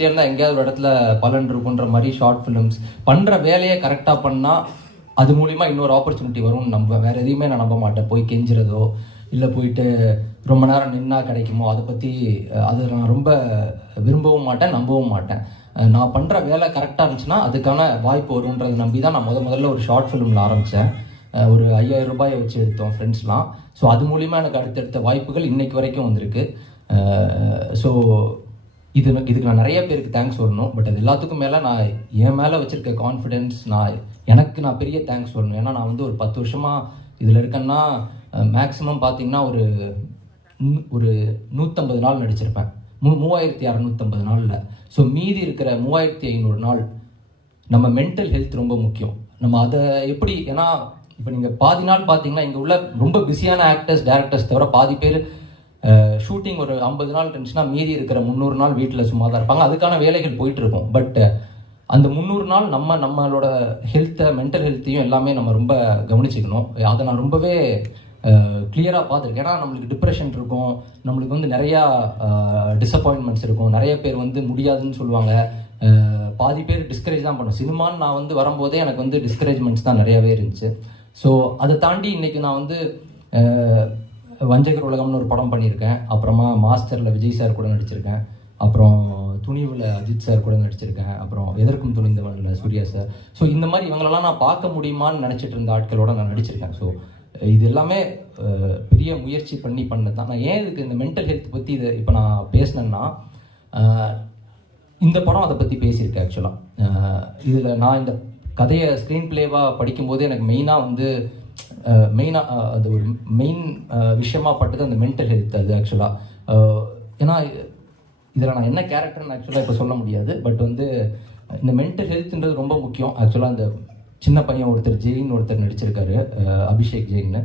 செஞ்சுட்டே எங்கேயாவது ஒரு இடத்துல பலன் இருக்குன்ற மாதிரி ஷார்ட் ஃபிலிம்ஸ் பண்ணுற வேலையை கரெக்டாக பண்ணால் அது மூலிமா இன்னொரு ஆப்பர்ச்சுனிட்டி வரும்னு நம்ப வேறு எதையுமே நான் நம்ப மாட்டேன். போய் கெஞ்சுறதோ இல்லை போயிட்டு ரொம்ப நேரம் நின்னா கிடைக்குமோ அதை பற்றி அது நான் ரொம்ப விரும்பவும் மாட்டேன் நம்பவும் மாட்டேன். நான் பண்ணுற வேலை கரெக்டாக இருந்துச்சுன்னா அதுக்கான வாய்ப்பு வரும்ன்றதை நம்பி தான் நான் முத முதல்ல ஒரு ஷார்ட் ஃபிலிமில் ஆரம்பித்தேன் ஒரு ஐயாயிரம் ரூபாயை வச்சு எடுத்தோம் ஃப்ரெண்ட்ஸ்லாம் ஸோ அது மூலிமா எனக்கு அடுத்தடுத்த வாய்ப்புகள் இன்னைக்கு வரைக்கும் வந்திருக்கு. ஸோ இது இதுக்கு நான் நிறைய பேருக்கு தேங்க்ஸ் சொல்லணும். பட் அது எல்லாத்துக்கும் மேலே நான் என் மேலே வச்சுருக்க கான்ஃபிடென்ஸ் நான் எனக்கு நான் பெரிய தேங்க்ஸ் சொல்லணும். ஏன்னா நான் வந்து ஒரு பத்து வருஷமாக இதில் இருக்கேன்னா மேக்ஸிமம் பார்த்தீங்கன்னா ஒரு ஒரு நூற்றம்பது நாள் நடிச்சிருப்பேன். மூ மூவாயிரத்தி அறநூற்றம்பது நாளில். ஸோ மீதி இருக்கிற மூவாயிரத்தி ஐநூறு நாள் நம்ம மென்டல் ஹெல்த் ரொம்ப முக்கியம். நம்ம அதை எப்படி ஏன்னா இப்போ நீங்கள் பாதி நாள் பார்த்தீங்கன்னா இங்கே உள்ள ரொம்ப பிஸியான ஆக்டர்ஸ் டேரக்டர்ஸ் தவிர பாதி பேர் ஷூட்டிங் ஒரு ஐம்பது நாள் இருந்துச்சுன்னா மீதி இருக்கிற முந்நூறு நாள் வீட்டில் சும்மா தான் இருப்பாங்க. அதுக்கான வேலைகள் போயிட்டு இருக்கும் பட் அந்த முந்நூறு நாள் நம்ம நம்மளோட ஹெல்த்தை மென்டல் ஹெல்த்தையும் எல்லாமே நம்ம ரொம்ப கவனிச்சுக்கணும். அதை நான் ரொம்பவே கிளியராக பார்த்துருக்கேன். ஏன்னா நம்மளுக்கு டிப்ரெஷன் இருக்கும். நம்மளுக்கு வந்து நிறையா டிசப்பாயின்மெண்ட்ஸ் இருக்கும். நிறைய பேர் வந்து முடியாதுன்னு சொல்லுவாங்க. பாதி பேர் டிஸ்கரேஜ் தான் பண்ணும் சினிமான்னு நான் வந்து வரும்போதே எனக்கு வந்து டிஸ்கரேஜ்மெண்ட்ஸ் தான் நிறையவே இருந்துச்சு. ஸோ அதை தாண்டி இன்னைக்கு நான் வந்து வஞ்சகர் உலகம்னு ஒரு படம் பண்ணியிருக்கேன். அப்புறமா மாஸ்டரில் விஜய் சார் கூட நடிச்சிருக்கேன். அப்புறம் துணிவில் அஜித் சார் கூட நடிச்சிருக்கேன். அப்புறம் எதற்கும் துணிந்தவனில் சூர்யா சார். ஸோ இந்த மாதிரி இவங்களெல்லாம் நான் பார்க்க முடியுமான்னு நினச்சிட்டு இருந்த ஆட்களோட நான் நடிச்சிருக்கேன். ஸோ இது எல்லாமே பெரிய முயற்சி பண்ணி பண்ணது தான். நான் ஏன் இதுக்கு இந்த மென்டல் ஹெல்த் பற்றி இதை இப்போ நான் பேசினேன்னா இந்த படம் அதை பற்றி பேசியிருக்கேன் ஆக்சுவலாக இதில் நான் இந்த கதையை ஸ்க்ரீன் பிளேவாக படிக்கும்போது எனக்கு மெயினாக வந்து மெயினாக அது ஒரு மெயின் விஷயமா பட்டது அந்த மென்டல் ஹெல்த் அது ஆக்சுவலாக ஏன்னா இதில் நான் என்ன கேரக்டர்னு ஆக்சுவலாக இப்போ சொல்ல முடியாது. பட் வந்து இந்த மென்டல் ஹெல்த்ன்றது ரொம்ப முக்கியம். ஆக்சுவலாக அந்த சின்ன பையன் ஒருத்தர் ஜெயின் ஒருத்தர் நடிச்சிருக்காரு. அபிஷேக் ஜெயின்னு.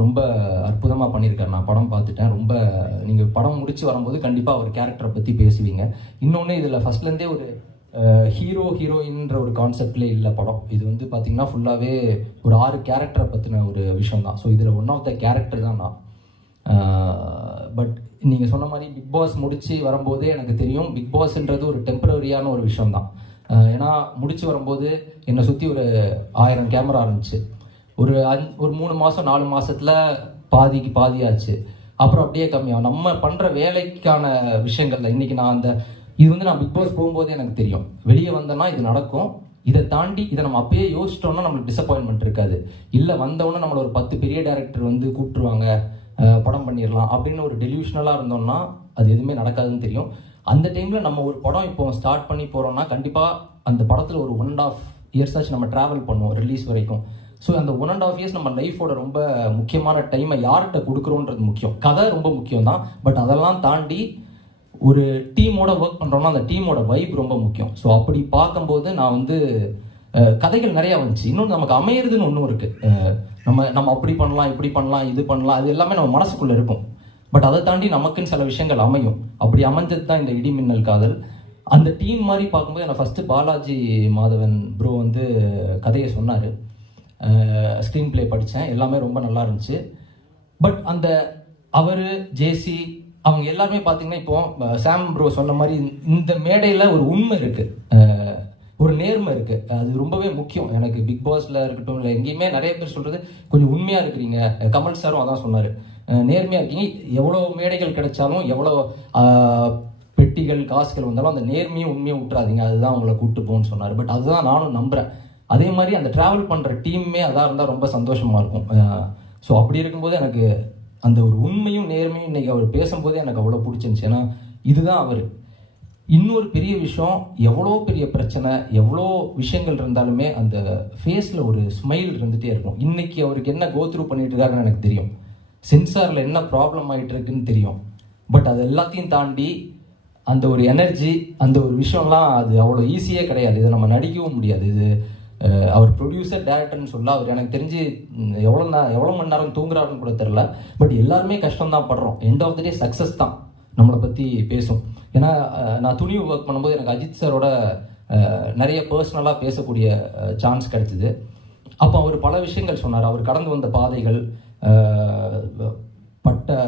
ரொம்ப அற்புதமாக பண்ணியிருக்காரு நான் படம் பார்த்துட்டேன். ரொம்ப நீங்கள் படம் முடிச்சு வரும்போது கண்டிப்பாக ஒரு கேரக்டரை பற்றி பேசுவீங்க. இன்னொன்று இதில் ஃபஸ்ட்லேருந்தே ஒரு ஹீரோ ஹீரோயின்ற ஒரு கான்செப்ட்லேயே இல்லை படம். இது வந்து பார்த்தீங்கன்னா ஃபுல்லாகவே ஒரு ஆறு கேரக்டரை பற்றின ஒரு விஷயம் தான் ஸோ இதில் ஒன் ஆஃப் த கேரக்டர் தான் நான். பட் நீங்கள் சொன்ன மாதிரி பிக் பாஸ் முடித்து வரும்போதே எனக்கு தெரியும் பிக் பாஸ்ன்றது ஒரு டெம்பரரியான ஒரு விஷயம் தான் ஏன்னா முடிச்சு வரும்போது என்னை சுற்றி ஒரு ஆயிரம் கேமரா இருந்துச்சு. ஒரு அஞ் ஒரு மூணு மாதம் நாலு மாதத்தில் பாதிக்கு பாதியாச்சு. அப்புறம் அப்படியே கம்மியாகும். நம்ம பண்ணுற வேலைக்கான விஷயங்கள்ல இன்றைக்கி நான் அந்த இது வந்து நான் பிக் பாஸ் போகும்போதே எனக்கு தெரியும். வெளியே வந்தோன்னா இது நடக்கும். இதை தாண்டி இதை நம்ம அப்பயே யோசிச்சிட்டோம்னா நம்மளுக்கு டிசப்பாயின்மெண்ட் இருக்காது. இல்லை வந்தவொடனே நம்மளை ஒரு பத்து பெரிய டேரக்டர் வந்து கூப்பிட்டுருவாங்க படம் பண்ணிடலாம் அப்படின்னு ஒரு டெலிவிஷனலாக இருந்தோம்னா அது எதுவுமே நடக்காதுன்னு தெரியும். அந்த டைமில் நம்ம ஒரு படம் இப்போ ஸ்டார்ட் பண்ணி போகிறோம்னா கண்டிப்பாக அந்த படத்தில் ஒரு ஒன் அண்ட் ஆஃப் இயர்ஸ் ஆச்சு நம்ம ட்ராவல் பண்ணுவோம் ரிலீஸ் வரைக்கும். ஸோ அந்த ஒன் அண்ட் ஆஃப் இயர்ஸ் நம்ம லைஃபோட ரொம்ப முக்கியமான டைமை யார்கிட்ட கொடுக்குறோன்றது முக்கியம். கதை ரொம்ப முக்கியம் தான் பட் அதெல்லாம் தாண்டி ஒரு டீமோட ஒர்க் பண்ணுறோம்னா அந்த டீமோட வைப் ரொம்ப முக்கியம். ஸோ அப்படி பார்க்கும்போது நான் வந்து கதைகள் நிறையா வந்துச்சு. இன்னொன்று நமக்கு அமையிறதுன்னு ஒன்றும் இருக்குது நம்ம நம்ம அப்படி பண்ணலாம் இப்படி பண்ணலாம் இது பண்ணலாம் அது எல்லாமே நம்ம மனசுக்குள்ளே இருக்கும். பட் அதை தாண்டி நமக்குன்னு சில விஷயங்கள் அமையும். அப்படி அமைஞ்சது தான் இந்த இடி மின்னல் காதல். அந்த டீம் மாதிரி பார்க்கும்போது நான் ஃபஸ்ட்டு பாலாஜி மாதவன் ப்ரோ வந்து கதையை சொன்னார். ஸ்க்ரீன் பிளே படித்தேன் எல்லாமே ரொம்ப நல்லா இருந்துச்சு. பட் அந்த அவர் ஜேசி அவங்க எல்லாருமே பார்த்தீங்கன்னா இப்போ சாம் ப்ரோ சொன்ன மாதிரி இந்த மேடையில் ஒரு உண்மை இருக்குது ஒரு நேர்மை இருக்குது அது ரொம்பவே முக்கியம். எனக்கு பிக் பாஸில் இருக்கட்டும் இல்லை எங்கேயுமே நிறைய பேர் சொல்கிறது கொஞ்சம் உண்மையாக இருக்கிறீங்க. கமல் சாரும் அதான் சொன்னார். நேர்மையாக இருக்கீங்க. எவ்வளோ மேடைகள் கிடைச்சாலும் எவ்வளோ பெட்டிகள் காசுகள் வந்தாலும் அந்த நேர்மையும் உண்மையும் விட்டுறாதீங்க அதுதான் உங்களை கூப்பிட்டு போகணும்னு சொன்னார். பட் அதுதான் நானும் நம்புகிறேன் அதே மாதிரி அந்த ட்ராவல் பண்ணுற டீம்மே அதாக இருந்தால் ரொம்ப சந்தோஷமாக இருக்கும். ஸோ அப்படி இருக்கும்போது எனக்கு அந்த ஒரு உண்மையும் நேர்மையும் இன்னைக்கு அவர் பேசும்போதே எனக்கு அவ்வளோ பிடிச்சிருந்துச்சு. ஏன்னா இதுதான் அவர். இன்னொரு பெரிய விஷயம் எவ்வளோ பெரிய பிரச்சனை எவ்வளோ விஷயங்கள் இருந்தாலுமே அந்த ஃபேஸில் ஒரு ஸ்மைல் இருந்துகிட்டே இருக்கும். இன்றைக்கி அவருக்கு என்ன கோத்ரூ பண்ணிட்டு இருக்காருன்னு எனக்கு தெரியும். சென்சாரில் என்ன ப்ராப்ளம் ஆகிட்டு இருக்குன்னு தெரியும். பட் அது எல்லாத்தையும் தாண்டி அந்த ஒரு எனர்ஜி அந்த ஒரு விஷயம்லாம் அது அவ்வளோ ஈஸியே கிடையாது. இதை நம்ம நடிக்கவும் முடியாது. இது அவர் ப்ரொடியூசர் டேரக்டர்னு சொல்ல அவர் எனக்கு தெரிஞ்சு எவ்வளோ நான் எவ்வளோ மணி நேரம் தூங்குறாருன்னு கூட தெரில பட் எல்லாருமே கஷ்டம் தான் படுறோம். End of the day success தான் நம்மளை பற்றி பேசும். ஏன்னா நான் துணி ஒர்க் பண்ணும்போது எனக்கு அஜித் சாரோட நிறைய பர்சனலாக பேசக்கூடிய சான்ஸ் கிடைச்சிது. அப்போ அவர் பல விஷயங்கள் சொன்னார். அவர் கடந்து வந்த பாதைகள் பட்ட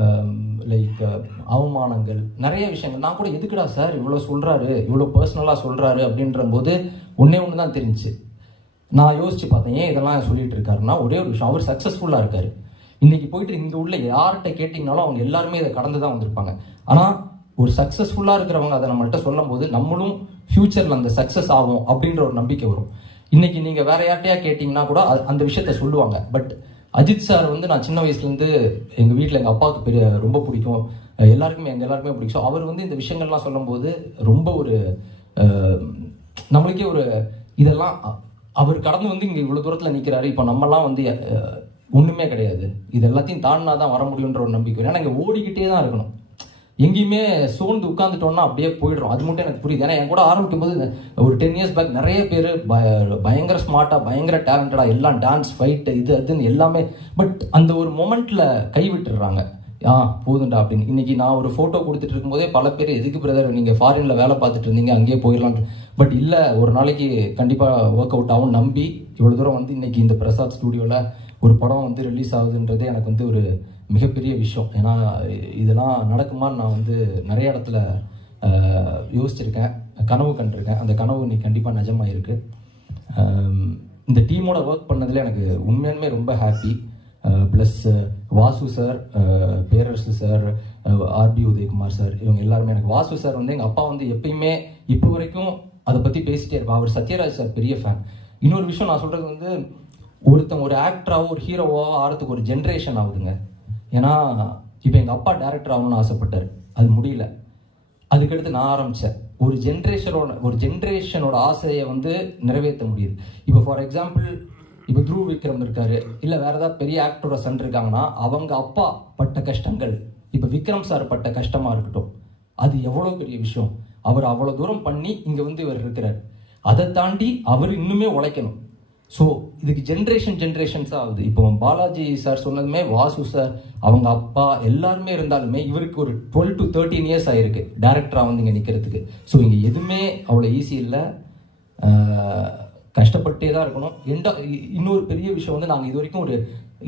Um, லைக் uh, அவமானங்கள் நிறைய விஷயங்கள். நான் கூட எதுக்குடா சார் இவ்வளோ சொல்கிறாரு இவ்வளோ பர்சனலாக சொல்கிறாரு அப்படின்ற போது ஒன்றே ஒன்று தான் தெரிஞ்சுச்சு. நான் யோசித்து பார்த்தேன் ஏன் இதெல்லாம் சொல்லிட்டு இருக்காருன்னா ஒரே ஒரு விஷயம் அவர் சக்ஸஸ்ஃபுல்லாக இருக்கார். இன்றைக்கி போயிட்டு இங்கே உள்ள யார்கிட்ட கேட்டிங்கனாலும் அவங்க எல்லாருமே இதை கடந்து தான் வந்திருப்பாங்க. ஆனால் ஒரு சக்ஸஸ்ஃபுல்லாக இருக்கிறவங்க அதை நம்மள்கிட்ட சொல்லும் போது நம்மளும் ஃப்யூச்சரில் அந்த சக்ஸஸ் ஆகும் அப்படின்ற ஒரு நம்பிக்கை வரும். இன்றைக்கி நீங்கள் வேற யார்கிட்டையா கேட்டிங்கன்னா கூட அது- அந்த விஷயத்த சொல்லுவாங்க. பட் அஜித் சார் வந்து நான் சின்ன வயசுலேருந்து எங்கள் வீட்டில் எங்கள் அப்பாவுக்கு பெரிய ரொம்ப பிடிக்கும். எல்லாருக்குமே எங்கள் எல்லாருக்குமே பிடிக்கும். அவர் வந்து இந்த விஷயங்கள்லாம் சொல்லும்போது ரொம்ப ஒரு நம்மளுக்கே ஒரு இதெல்லாம் அவர் கடந்து வந்து இங்கே இவ்வளோ தூரத்தில் நிற்கிறாரு. இப்போ நம்மலாம் வந்து ஒன்றுமே கிடையாது. இது எல்லாத்தையும் தாண்டினா தான் வர முடியுன்ற ஒரு நம்பிக்கை ஏன்னா இங்கே ஓடிக்கிட்டே தான் இருக்கணும். எங்கேயுமே சோர்ந்து உட்காந்துட்டோம்னா அப்படியே போயிடுறோம். அது மட்டும் எனக்கு புரியுது. ஏன்னா என் கூட ஆரம்பிக்கும் போது ஒரு டென் இயர்ஸ் பேக் நிறைய பேர் பயங்கர ஸ்மார்ட்டாக பயங்கர டேலண்டடாக எல்லாம் டான்ஸ் ஃபைட்டு இது அதுன்னு எல்லாமே பட் அந்த ஒரு மொமெண்ட்டில் கைவிட்டுடுறாங்க. ஆ போதுண்டா அப்படின்னு. இன்னைக்கு நான் ஒரு ஃபோட்டோ கொடுத்துட்டு இருக்கும்போதே பல பேர் எதுக்கு பிரதர் நீங்கள் ஃபாரினில் வேலை பார்த்துட்டு இருந்தீங்க அங்கேயே போயிடலாம் பட் இல்லை ஒரு நாளைக்கு கண்டிப்பாக ஒர்க் அவுட் ஆகும் நம்பி இவ்வளோ தூரம் வந்து இன்னைக்கு இந்த பிரசாத் ஸ்டூடியோவில் ஒரு படம் வந்து ரிலீஸ் ஆகுதுன்றதே எனக்கு வந்து ஒரு மிகப்பெரிய விஷயம். ஏன்னா இதெல்லாம் நடக்குமான்னு நான் வந்து நிறைய இடத்துல யோசிச்சிருக்கேன். கனவு கண்டிருக்கேன். அந்த கனவு நீ கண்டிப்பாக நிஜமாயிருக்கு. இந்த டீமோட ஒர்க் பண்ணதில் எனக்கு உண்மையாலுமே ரொம்ப happy plus Vasu sir Perarasu sir RB Udhayakumar sir இவங்க எல்லாருமே எனக்கு வாசு சார் வந்து எங்கள் அப்பா வந்து எப்பயுமே இப்போ வரைக்கும் அதை பற்றி பேசிட்டே இருப்பா அவர் சத்யராஜ் சார் பெரிய ஃபேன் இன்னொரு விஷயம் நான் சொல்கிறது வந்து ஒருத்தன் ஒரு ஆக்டராகவோ ஒரு ஹீரோவோ ஆகிறதுக்கு ஒரு ஜென்ரேஷன் ஆகுதுங்க. ஏன்னா இப்போ எங்கள் அப்பா டேரக்டர் ஆகணும்னு ஆசைப்பட்டார். அது முடியல. அதுக்கடுத்து நான் ஆரம்பித்தேன் ஒரு ஜென்ரேஷனோட ஒரு ஜென்ரேஷனோட ஆசையை வந்து நிறைவேற்ற முடியுது. இப்போ ஃபார் எக்ஸாம்பிள் இப்போ த்ரூ விக்ரம் இருக்காரு. இல்லை வேறு ஏதாவது பெரிய ஆக்டரோட சன் இருக்காங்கன்னா அவங்க அப்பா பட்ட கஷ்டங்கள் இப்போ விக்ரம் சார் பட்ட கஷ்டமாக இருக்கட்டும். அது எவ்வளோ பெரிய விஷயம். அவர் அவ்வளோ தூரம் பண்ணி இங்கே வந்து இவர் இருக்கிறார். அதை தாண்டி அவர் இன்னுமே உழைக்கணும். ஸோ இதுக்கு ஜென்ரேஷன் ஜென்ரேஷன்ஸாக ஆகுது. இப்போ பாலாஜி சார் சொன்னதுமே வாசு சார் அவங்க அப்பா எல்லாருமே இருந்தாலுமே இவருக்கு ஒரு டுவெல் டு தேர்ட்டீன் இயர்ஸ் ஆயிருக்கு டேரக்டராக வந்து இங்கே நிற்கிறதுக்கு ஸோ இங்கே எதுவுமே அவ்வளோ ஈஸி இல்லை. கஷ்டப்பட்டே தான் இருக்கணும். எண்டா இன்னொரு பெரிய விஷயம் வந்து நாங்கள் இது வரைக்கும் ஒரு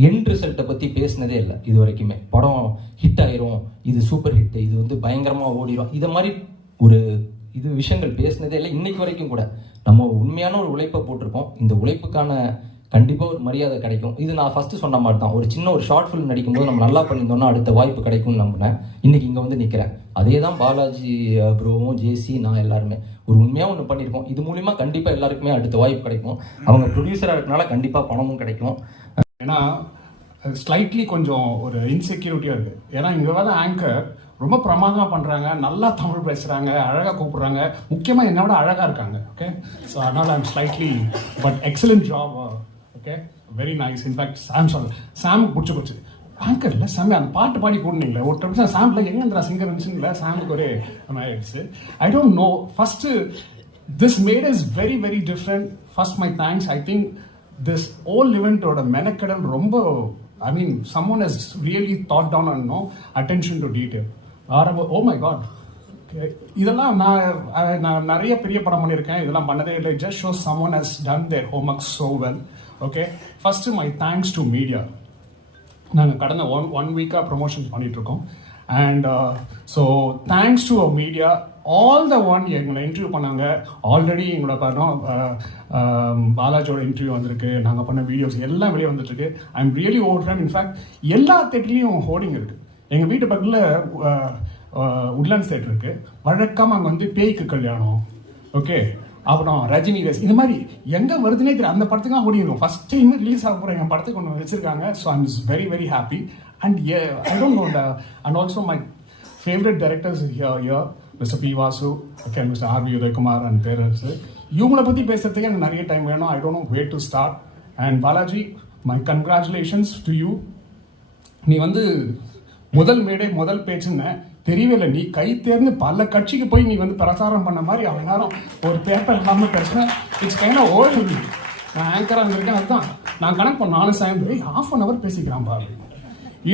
எண்ட் ரிசல்ட்டை பற்றி பேசினதே இல்லை இது வரைக்குமே படம் ஹிட் ஆயிரும் இது சூப்பர் ஹிட் இது வந்து பயங்கரமாக ஓடிடும் இதை மாதிரி ஒரு இது விஷயங்கள் பேசினதே இல்லை. இன்னைக்கு வரைக்கும் கூட நம்ம உண்மையான ஒரு உழைப்பை போட்டிருக்கோம் இந்த உழைப்புக்கான கண்டிப்பாக ஒரு மரியாதை கிடைக்கும். இது நான் ஃபஸ்ட்டு சொன்ன மாதிரி தான். ஒரு சின்ன ஒரு ஷார்ட் ஃபிலிம் நடிக்கும்போது நம்ம நல்லா பண்ணியிருந்தோம்னா அடுத்த வாய்ப்பு கிடைக்கும்னு நம்பினேன். இன்றைக்கி இங்கே வந்து நிற்கிறேன் அதே தான் பாலாஜி ப்ரோவும் ஜேசி நான் எல்லாருமே ஒரு உண்மையாக ஒன்று பண்ணியிருக்கோம். இது மூலிமா கண்டிப்பாக எல்லாருக்குமே அடுத்த வாய்ப்பு கிடைக்கும். அவங்க ப்ரொடியூசராக இருக்கனால கண்டிப்பாக பணமும் கிடைக்கும். ஏன்னா ஸ்லைட்லி கொஞ்சம் ஒரு இன்செக்யூரிட்டியாக இருக்குது ஏன்னா இங்கே வர ஆங்கர் ரொம்ப பிரமாதமாக பண்ணுறாங்க நல்லா தமிழ் பேசுகிறாங்க அழகாக கூப்பிட்றாங்க. முக்கியமாக என்னை விட அழகாக இருக்காங்க ஓகே ஸோ அதனால் I'm slightly but excellent job okay very nice in fact Sam சொல்ல சாம் பிடிச்சி போச்சு. ஆங்கர்ல சாமி அந்த பாட்டு பாடி கூடனீங்களே ஒரு நிமிஷம் எங்கே எங்கேந்திரா சிங்கர் இருந்துச்சுங்களா சாமுக்கு ஒரே ஆயிடுச்சு I don't know first this meet is very very different first my thanks I think this all இவெண்ட்டோட மெனக்கடல் ரொம்ப I mean someone has really thought down and no attention to detail ஆரம்ப ஓ மை காட் இதெல்லாம் நான் நான் நிறைய பெரிய படம் பண்ணியிருக்கேன். இதெல்லாம் பண்ணதே இல்லை. Just show someone has done their homework so well okay first my thanks to media நாங்கள் கடந்த ஒன் ஒன் வீக்காக ப்ரொமோஷன் பண்ணிகிட்ருக்கோம் and so thanks to a media all the one எங்களை இன்டர்வியூ பண்ணாங்க. ஆல்ரெடி எங்களோட பாருங்க பாலாஜியோட இன்டர்வியூ வந்திருக்கு. நாங்கள் பண்ண வீடியோஸ் எல்லாம் வெளியே வந்துட்டுருக்கு. ஐ எம் ரியலி ஓடுறேன் இன்ஃபேக்ட் எல்லா தேட்டர்லேயும் ஹோர்டிங் இருக்குது எங்கள் வீட்டு பக்கத்தில் உட்லாண்ட் சைட் இருக்குது வழக்கமாக அங்கே வந்து பேய்க்கு கல்யாணம். ஓகே அப்புறம் ரஜினி ரேஸ் இந்த மாதிரி எங்கே வருதுன்னே தெரியும் அந்த படத்துக்கு தான் ஓடிடும் ஃபஸ்ட் டைம் ரிலீஸ் ஆக போகிற என் படத்துக்கு ஒன்று வச்சிருக்காங்க. So I'm is very very happy and I don't know and also my favourite directors here here mister P Vasu okay mister R V Udhayakumar and bearers இவங்களை பற்றி பேசுறதுக்கு எனக்கு நிறைய டைம் வேணும். I don't know way to start and Balaji my congratulations to you நீ வந்து முதல் மேடை முதல் பேச்சுன்னு தெரியவே இல்லை. நீ கை தேர்ந்து பல கட்சிக்கு போய் நீ வந்து பிரச்சாரம் பண்ண மாதிரி அவன் நேரம் ஒரு பேப்பர் இல்லாமல் பேசுனேன் இட்ஸ் கைண்ட் ஆஃப் ஓல்டு நான் ஆங்கராக இருந்திருக்கேன் அதுதான். நான் கணக்கு பண்ண நாலு சாயம் ஹாஃப் அன் அவர் பேசிக்கிறான் பாரு.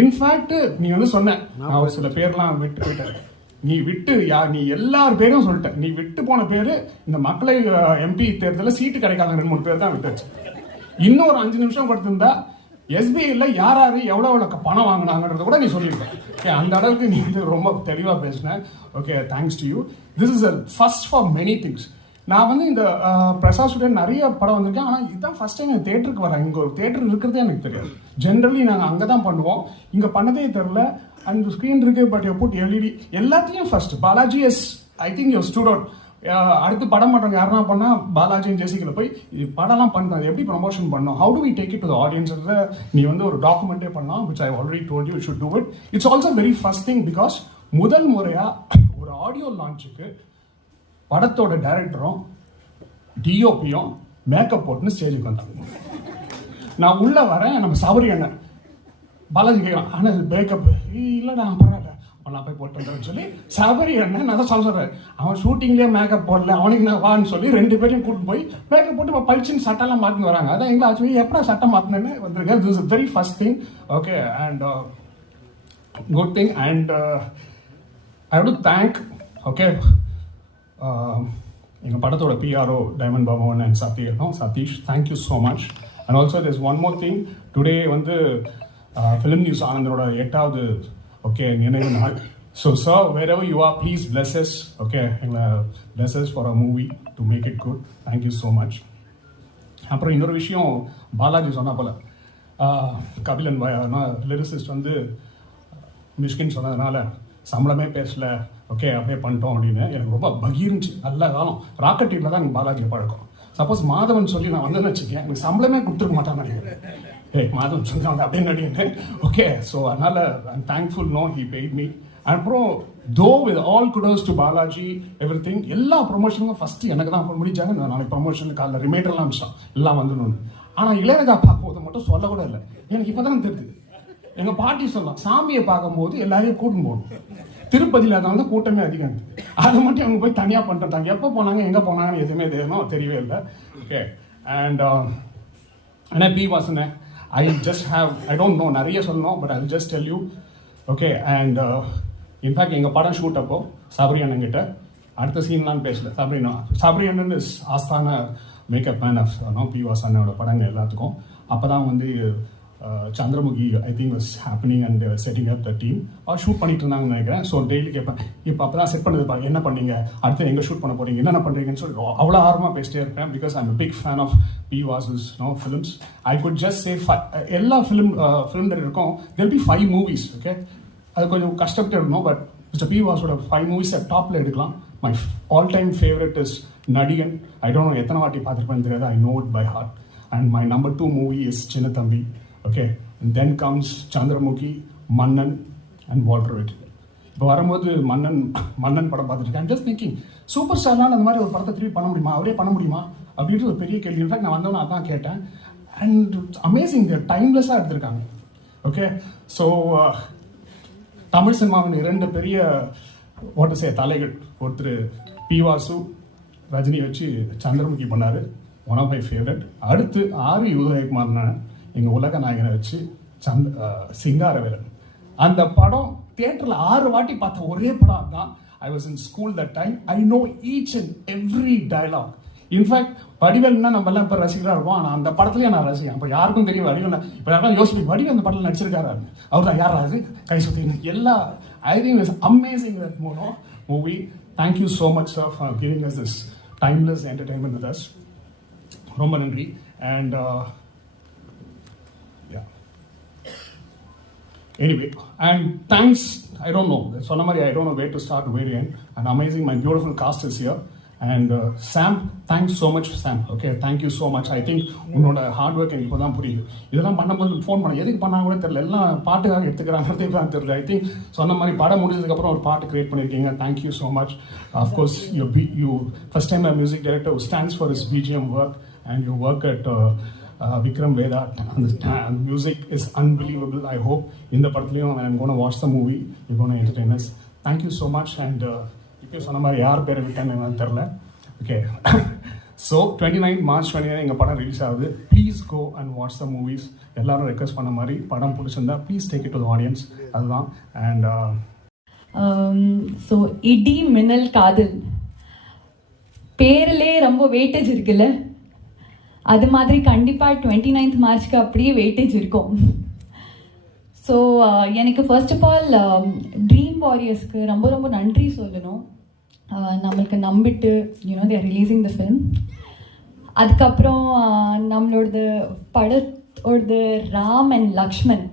இன்ஃபேக்ட் நீ வந்து சொன்ன. நான் ஒரு சில பேர்லாம் விட்டு போயிட்டேன் நீ விட்டு யா நீ எல்லார் பேரும் சொல்லிட்ட. நீ விட்டு போன பேர் இந்த மக்களை எம்பி தேர்தலில் சீட்டு கிடைக்காத ரெண்டு மூணு பேர் தான் விட்டுச்சு. இன்னும் ஒரு அஞ்சு நிமிஷம் கொடுத்துருந்தா எஸ்பிஐல யார் யார் எவ்வளோ எவ்வளோ பணம் வாங்கினாங்கன்றத கூட நீ சொல்லியிருக்கேன் ஓகே அந்த அளவுக்கு நீ வந்து ரொம்ப தெளிவாக பேசின. Okay thanks to you this is a first for many things நான் வந்து இந்த பிரசாத் ஸ்டுடியோ நிறைய படம் வந்திருக்கேன். ஆனால் இதுதான் ஃபஸ்ட் டைம் தேட்டருக்கு வரேன். இங்கே ஒரு தேட்டர் இருக்கிறதே எனக்கு தெரியாது. ஜென்ரலி நாங்கள் அங்கே தான் பண்ணுவோம். இங்கே பண்ணதே தெரில அண்ட் ஸ்க்ரீன் இருக்கு பட் எ புட் எல்இடி எல்லாத்தையும் first Balaji yes I think you stood out அடுத்து படம் பண்ணுறவங்க யாருன்னா பண்ணா பாலாஜியும் ஜெசிக்கில் போய் இது படம்லாம் பண்ணுறது எப்படி ப்ரொமோஷன் பண்ணோம் how to we take it to audience நீ வந்து ஒரு டாக்குமெண்ட்டே பண்ணலாம் which I already told you should do it it's also very first thing because முதல் முறையாக ஒரு ஆடியோ லான்ச்சுக்கு படத்தோட டைரக்டரும் டிஓபியும் மேக்கப் போட்டுன்னு ஸ்டேஜுக்கு வந்தாங்க. நான் உள்ள வரேன் நம்ம சபரி அண்ணன். பாலாஜி கேட்கலாம் ஆனால் இது மேக்கப் இல்லைடா பரவாயில்ல. நான் போய் போட்டு வந்துடுறேன்னு சொல்லி சபரி அண்ணன் நான் தான் சொல்ல சொல்கிறேன் அவன் ஷூட்டிங்லேயே மேக்கப் போடல அவனுக்கு நான் வான்னு சொல்லி ரெண்டு பேரையும் கூட்டு போய் மேக்கப் போட்டு இப்போ பளிச்சுன்னு சட்டெல்லாம் மாற்றின்னு வராங்க. அதான் எங்களை ஆச்சு எப்படா சட்டம் மாற்றினேன்னு வந்திருக்கேன் this is very first thing okay and good thing and I to thank okay எங்கள் படத்தோட PRO diamond Pavan and சத்யனும் Sathish thank you so much and also this one more thing today வந்து uh, ஃபிலிம் நியூஸ் ஆனந்தனோட எட்டாவது okay நினைவு நாள் so sir wherever you are please blesses okay எங்களை blesses for a movie to make it good thank you so much அப்புறம் இன்னொரு விஷயம் பாலாஜி சொன்ன போல். கபிலன் கபிலன் லிரிசிஸ்ட் வந்து மிஷ்கின் சொன்னதுனால சம்பளமே பேசல ஓகே அப்படியே பண்ணிட்டோம் அப்படின்னு. எனக்கு ரொம்ப பகீர்ந்துச்சு நல்ல காலம். ராக்கெட் டீமில் தான் எனக்கு பாலாஜியை பழக்கம். சப்போஸ் மாதவன் சொல்லி நான் வந்தேன்னு வச்சுக்கேன் எனக்கு சம்பளமே கொடுத்துருக்க மாட்டான்னு நினைக்கிறேன். ஏய் மாதவன் சொல்லி அப்படியே ஓகே ஸோ அதனால I'm thankful no he paid me அப்புறம் though with all kudos to Balaji everything எல்லா ப்ரொமோஷனுக்கும் ஃபர்ஸ்ட் எனக்கு தான் முடிச்சாங்க. நான் நாளைக்கு ப்ரொமோஷன் காலைல ரிமைண்டர்லாம் அமிச்சோம் எல்லாம் வந்துடணும். ஆனால் இளையராஜா பார்க்கும்போது மட்டும் சொல்ல கூட இல்லை. எனக்கு இப்போ தான் தெரியுது. எங்கள் பாட்டி சொல்லலாம் சாமியை பார்க்கும்போது எல்லாரையும் கூட்டின்னு போகணும். திருப்பதியில் அதனால கூட்டமே அதிகம். அதை மட்டும் அவங்க போய் தனியாக பண்ணிட்டாங்க. எப்போ போனாங்க எங்கே போனாங்கன்னு எதுவுமே தெரியணும் தெரியவே இல்லை. ஓகே அண்ட் ஆனால் பி வாசனை I just have I don't know நிறைய சொல்லணும் but I just tell you okay and in fact எங்கள் படம் ஷூட் அப்போ சபரி அண்ணங்கிட்ட அடுத்த சீன்லாம் பேசல. சபரி சபரி அண்ணன் இஸ் ஆஸ்தான makeup man of no P வாசனோட படங்கள் எல்லாத்துக்கும். அப்போ தான் வந்து Chandramukhi I think was happening and setting up the team our shoot பண்ணிட்டு இருந்தாங்கன்னு நினைக்கிறேன். ஸோ டெய்லி கேட்பேன் இப்போ அப்போ தான் செட் பண்ணது பாருங்க என்ன பண்ணீங்க? அடுத்து எங்கே ஷூட் பண்ண போறீங்க? என்னென்ன பண்ணுறீங்கன்னு சொல்லி அவ்வளோ ஆர்வமாக பேசிட்டே இருப்பேன். Because I'm big fan of P Vasu's no films I could just say எல்லா ஃபிலிம் ஃபிலிம் uh, இருக்கும் தெல் பி ஃபைவ் மூவிஸ் ஓகே அது கொஞ்சம் கஷ்டப்பட்டு இருக்கணும் பட் மிஸ்டர் பி வாஸோட ஃபைவ் மூவிஸ் டாப்பில் எடுக்கலாம். My all time favourite is Nadigan I don't know எத்தனை வாட்டி பார்த்துருப்பேன் தெரியாது. I know it by heart and my number two movie is Chinna Thambi okay then comes Chandramukhi மன்னன் அண்ட் வால்டர் வெட்டி இப்போ வரும்போது மன்னன் மன்னன் படம் பார்த்துருக்கேன் ஜஸ்ட் திங்கிங் சூப்பர் ஸ்டார்லாம் அந்த மாதிரி ஒரு படத்தை திருப்பி பண்ண முடியுமா? அவரே பண்ண முடியுமா? அப்படின்றது ஒரு பெரிய கேள்வி. இன்ஃபேக்ட் நான் வந்தவன அதான் கேட்டேன். அண்ட் அமேசிங் டைம்லெஸ்ஸாக எடுத்திருக்காங்க. ஓகே ஸோ uh, தமிழ் சினிமாவின் இரண்டு பெரிய ஓட்ட செய்ய தலைகள். ஒருத்தர் பி வாசு ரஜினி வச்சு சந்திரமுகி பண்ணாரு. ஒன் ஆஃப் மை ஃபேவரட் அடுத்து ஆர் உதயகுமார் எங்கள் உலக நாயகனை வச்சு சந்த் சிங்காரவேலன் அந்த படம் தியேட்டரில் ஆறு வாட்டி பார்த்த ஒரே படம் தான் I was in school the time I know each and every dialogue in fact வடிவேல்னா நம்ம எல்லாம் இப்போ ரசிகராக இருக்கும் ஆனால் அந்த படத்துலேயே நான் ரசிகன். இப்போ யாருக்கும் தெரியும் வடிவேல் இப்போ யாரும் யோசிப்பீங்க வடிவேல் அந்த படத்தில் நடிச்சிருக்காரு? அவர் தான் யார் அது? கை சுத்தி எல்லா I think is amazing that மூலம் movie thank you so much sir for giving us this timeless entertainment with us ரொம்ப நன்றி. And yeah anyway and thanks I don't know சொன்ன மாதிரி I don't know where start start, and amazing my beautiful amazing, my beautiful cast is here. And uh, Sam, thanks so so much I think உன்னோட hard work எனக்கு இப்போ தான் புரியுது. இதெல்லாம் பண்ணும்போது phone பண்ண எதுக்கு பண்ணாங்க கூட தெரியல. எல்லாம் பாட்டுக்காக எடுத்துக்கிறாங்கிறது தான் தெரியல. ஐ திங்க் சொன்ன மாதிரி படம் முடிஞ்சதுக்கப்புறம் ஒரு பாட்டு கிரியேட் பண்ணியிருக்கீங்க thank you so much of course you P you first time music director stands for is BGM work and you work at uh, the uh, music is unbelievable. I hope in the படத்துலையும் when I'm going to watch the movie, you're going to entertain us. Thank you so much. And uh, இப்போ சொன்ன மாதிரி யார் பேரை விட்டேன்னு எனக்கு தெரில okay so twenty nine March twenty nine எங்கள் படம் ரிலீஸ் ஆகுது. Please go and watch the movies எல்லாரும் ரெக்வஸ்ட் பண்ண மாதிரி படம் பிடிச்சிருந்தா please take it to audience அதுதான். And so Idi Minnal Kadhal. பேர்லே ரொம்ப வெயிட்டேஜ் இருக்குல்ல? அது மாதிரி கண்டிப்பாக டுவெண்ட்டி நைன்த் மார்ச்க்கு அப்படியே வெயிட்டேஜ் இருக்கும். ஸோ uh, எனக்கு ஃபர்ஸ்ட் ஆஃப் ஆல் ட்ரீம் வாரியர்ஸ்க்கு ரொம்ப ரொம்ப நன்றி சொல்லணும். Uh, நம்மளுக்கு நம்பிட்டு you know there releasing the film அதுக்கப்புறம் uh, நம்மளோடது படத்தோடது Ram and Lakshman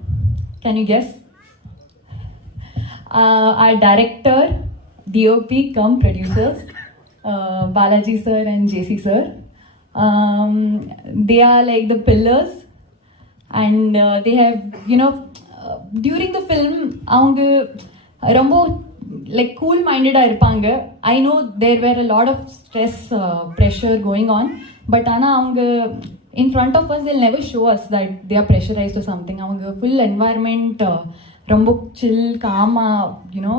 can you guess our director DOP cum producers Balaji sir and JC sir. Um, they are like the pillars, and uh, they have, you know, uh, during the film, அவங்க ரொம்ப like cool மைண்டடாக இருப்பாங்க I know there were a lot of stress pressure going on but ஆனால் அவங்க in front of us they'll never show us that they are pressurised something அவங்க full environment ரொம்ப chill calm you know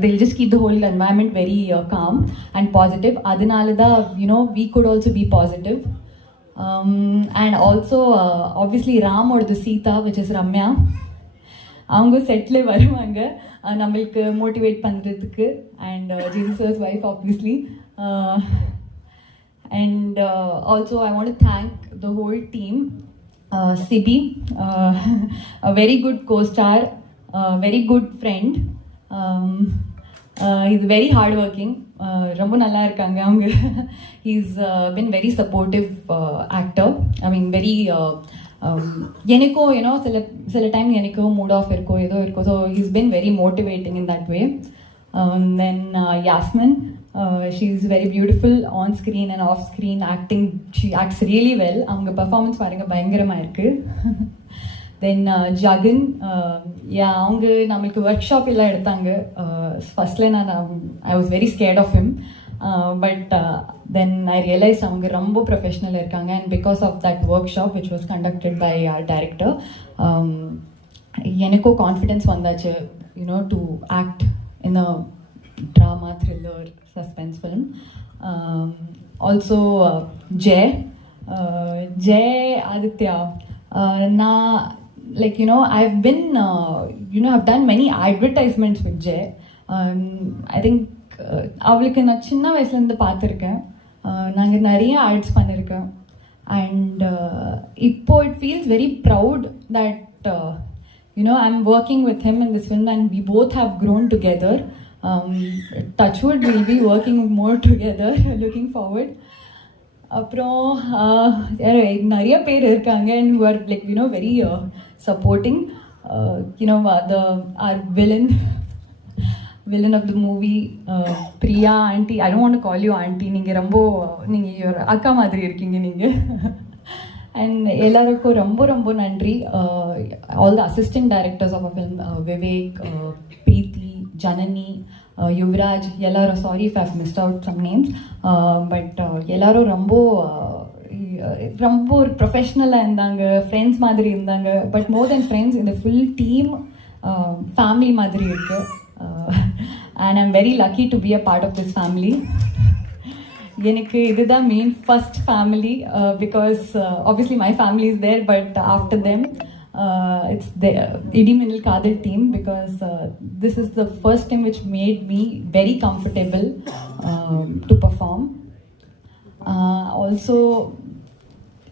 தில் just keep the whole environment very calm and positive அதனால தான் you know we could also be positive and also obviously ராமோடது Sita which is Ramya அவங்க செட்டில் வருவாங்க அஹ் நம்மளுக்கு motivate பண்ணுறதுக்கு and Jesus wife obviously and also I want thank the whole team Sibi a very good co-star very good friend is very hard working ரொம்ப நல்லா இருக்காங்க அவங்க. Is been very supportive actor I mean very எனக்கும் ஏன்னோ சில சில time எனக்கும் mood of இருக்கோ ஏதோ இருக்கோ. So he's been very motivating in that way then Yasmin she is very beautiful on screen and off screen acting she acts really well அவங்க performance பாருங்கள் பயங்கரமாக இருக்குது தென் ஜகன் யா அவங்க நம்மளுக்கு ஒர்க் ஷாப் எல்லாம் எடுத்தாங்க. ஃபர்ஸ்ட்ல நான் I was very scared of him but then I realise அவங்க ரொம்ப ப்ரொஃபஷ்னல் இருக்காங்க. And because of that workshop which was conducted by our director எனக்கும் கான்ஃபிடென்ஸ் வந்தாச்சு you know to act in a drama thriller suspense film also Jai Jai Aditya நான் like you know i've been uh, you know i've done many advertisements with jay. Um, i think uh, அவளுக்கு நான் சின்ன வயசுலேருந்து பார்த்துருக்கேன். நாங்கள் நிறைய ads பண்ணியிருக்கேன் and இப்போ it feels very proud that you know I am working with him in this film and we both have grown together touchwood will be working more together looking forward அப்புறம் நிறைய பேர் இருக்காங்க and who are like you know very supporting you know the are villain villain of the movie Priya aunty I don't call you aunty நீங்கள் ரொம்ப நீங்கள் அக்கா மாதிரி இருக்கீங்க நீங்கள் அண்ட் எல்லாருக்கும் ரொம்ப ரொம்ப நன்றி. All the assistant directors of a film Vivek Preethi Janani Yuvaraj எல்லாரும் sorry if have missed out some names but எல்லாரும் ரொம்ப ரொம்ப ஒரு ப்ரொஃபஷ்னலாக இருந்தாங்க ஃப்ரெண்ட்ஸ் மாதிரி இருந்தாங்க. பட் மோர் தென் ஃப்ரெண்ட்ஸ் இந்த ஃபுல் டீம் ஃபேமிலி மாதிரி இருக்கு. And I'm very lucky to be a part of this family எனக்கு இதுதான் main first family because obviously my family is there but after them it's the Idiminal Kadhal team because this is the first time which made me very comfortable to perform also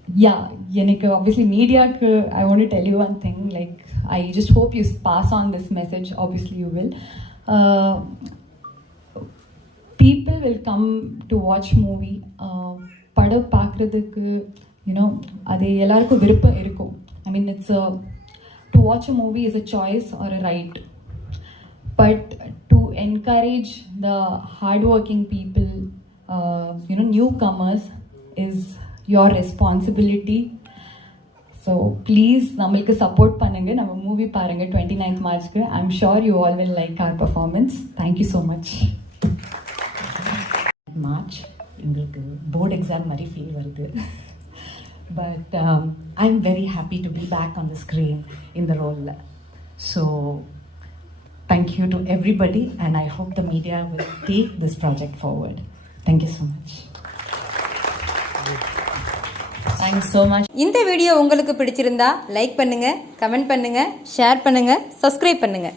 yeah எனக்கு obviously மீடியாவுக்கு I want tell you one thing like I just hope you pass on this message obviously you will people will come to watch movie படம் பார்க்குறதுக்கு you know அது எல்லாருக்கும் விருப்பம் இருக்கும் I mean it's to watch a movie is a choice or a right but to encourage the hard working people you know newcomers is your responsibility so please நம்மளுக்கு support பண்ணுங்க நம்ம movie பாருங்க twenty ninth மார்ச்க்கு I am sure you all will like our performance thank you so much March எங்களுக்கு board exam மாதிரி feel வருது but I am very happy to be back on the screen இந்த ரோலில் so to to everybody and I hope media media take this this project thank you so much thanks so much இந்த video உங்களுக்கு பிடிச்சிருந்தா like பண்ணுங்கள் comment பண்ணுங்கள் share பண்ணுங்கள் subscribe பண்ணுங்கள்